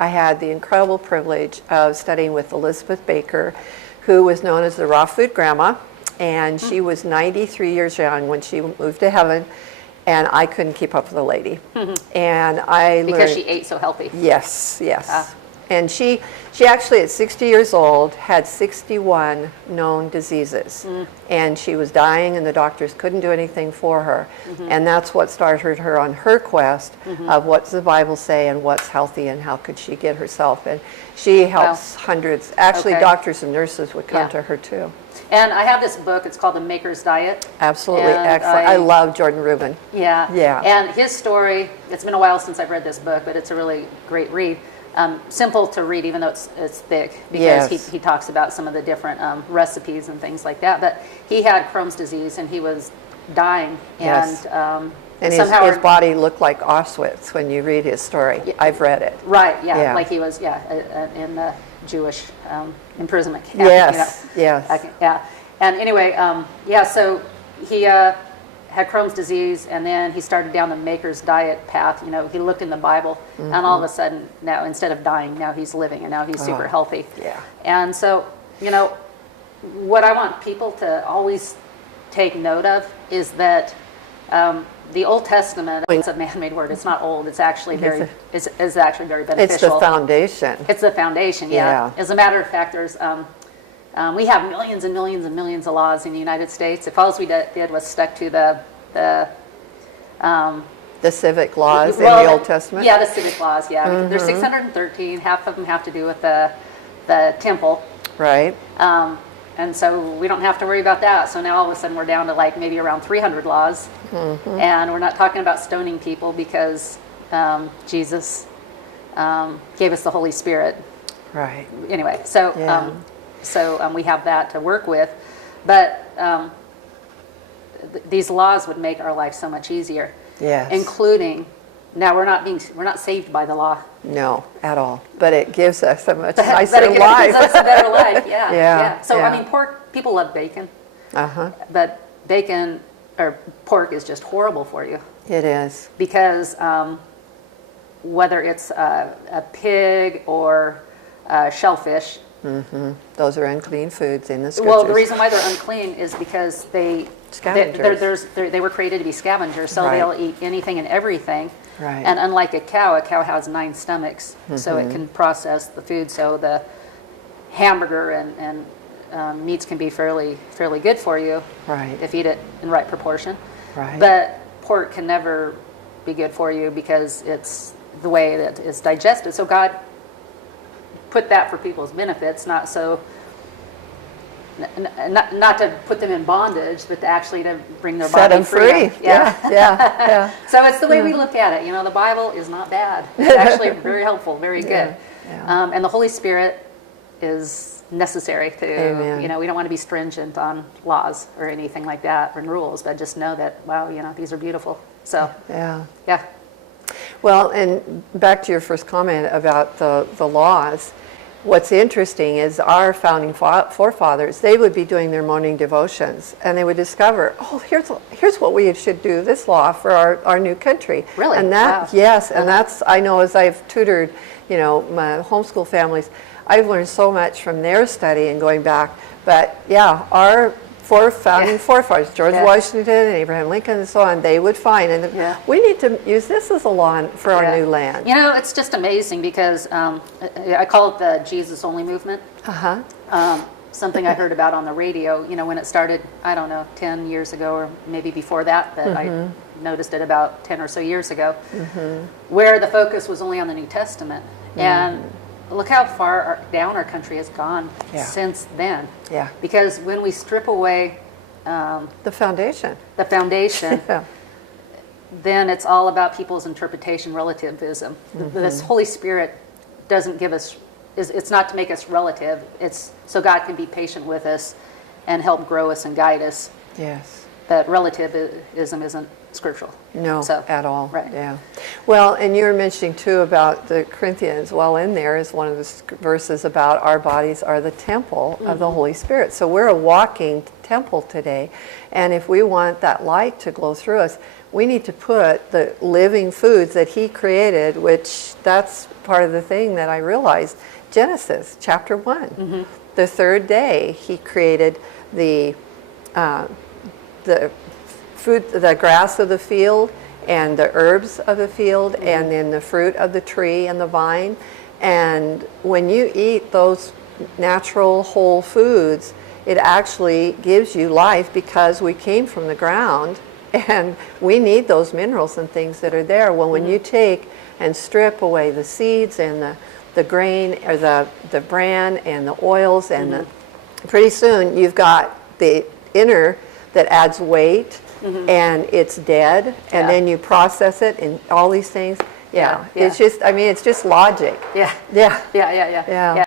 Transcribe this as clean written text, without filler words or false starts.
I had the incredible privilege of studying with Elizabeth Baker, who was known as the raw food grandma, and she was 93 years young when she moved to heaven, and I couldn't keep up with the lady. And I learned, because she ate so healthy. yes, yes. And she actually at 60 years old had 61 known diseases. And she was dying and the doctors couldn't do anything for her. And that's what started her on her quest of what's the Bible say and what's healthy and how could she get herself. And she helps hundreds. Actually, doctors and nurses would come to her too. And I have this book, it's called The Maker's Diet. Absolutely, excellent. I love Jordan Rubin. Yeah. Yeah. And his story, it's been a while since I've read this book, but it's a really great read. Simple to read, even though it's thick, because he talks about some of the different recipes and things like that. But he had Crohn's disease, and he was dying. And somehow his body looked like Auschwitz when you read his story. I've read it. Right, like he was, in the Jewish imprisonment camp. Yes, yes. And anyway, so he had Crohn's disease, and then he started down the Maker's Diet path. You know, he looked in the Bible, and all of a sudden, now instead of dying, now he's living, and now he's super healthy. Yeah. And so, you know, what I want people to always take note of is that the Old Testament is a man-made word. It's not old. It's actually very, it's actually very beneficial. It's the foundation. It's the foundation. Yeah. As a matter of fact, there's. We have millions and millions and millions of laws in the United States. If all we did was stuck to the civic laws in the Old Testament? Yeah, the civic laws, There's 613. Half of them have to do with the temple. Right. And so we don't have to worry about that. So now all of a sudden we're down to like maybe around 300 laws. And we're not talking about stoning people because Jesus gave us the Holy Spirit. Right. Anyway, so... we have that to work with, but these laws would make our life so much easier. Yes. Including, now we're not saved by the law. No, at all. But it gives us a much nicer life. It gives us a better life. Yeah. Yeah. So I mean, pork. People love bacon. But bacon or pork is just horrible for you. It is. Because whether it's a pig or shellfish. Those are unclean foods in the scriptures. Well, the reason why they're unclean is because they were created to be scavengers, so they'll eat anything and everything. Right. And unlike a cow has 9 stomachs, so it can process the food. So the hamburger and meats can be fairly good for you if you eat it in right proportion. Right. But pork can never be good for you because it's the way that it's digested. So God put that for people's benefits, not to put them in bondage, but actually to bring their set body them free. Yeah. So it's the way we look at it. You know, the Bible is not bad. It's actually very helpful, very good. And the Holy Spirit is necessary to. Amen. You know, we don't want to be stringent on laws or anything like that and rules, but just know that these are beautiful. So yeah. Well, and back to your first comment about the laws, what's interesting is our founding forefathers, they would be doing their morning devotions, and they would discover, here's what we should do, this law for our new country. Really? And that, yes, and that's, I know as I've tutored, my homeschool families, I've learned so much from their study and going back. But yeah, our founding forefathers, George Washington and Abraham Lincoln and so on, they would find, and we need to use this as a law for our new land. It's just amazing because I call it the Jesus only movement. Something I heard about on the radio, when it started, I don't know, 10 years ago or maybe before that, but I noticed it about 10 or so years ago, where the focus was only on the New Testament. And look how far down our country has gone since then. Yeah. Because when we strip away the foundation, then it's all about people's interpretation, relativism. This Holy Spirit doesn't give us, it's not to make us relative, it's so God can be patient with us and help grow us and guide us. Yes. But relativism isn't scriptural. No, at all. Right. Yeah. Well, and you were mentioning too about the Corinthians. Well, in there is one of the verses about our bodies are the temple of the Holy Spirit. So we're a walking temple today. And if we want that light to glow through us, we need to put the living foods that he created, which that's part of the thing that I realized. Genesis chapter 1, the third day he created the food, the grass of the field and the herbs of the field, and then the fruit of the tree and the vine. And when you eat those natural whole foods, it actually gives you life, because we came from the ground and we need those minerals and things that are there. Well, when you take and strip away the seeds and the grain, or the bran and the oils, and pretty soon you've got the inner that adds weight, and it's dead, and then you process it and all these things. Yeah, it's just, I mean, it's just logic. Yeah. Yeah. Yeah. Yeah.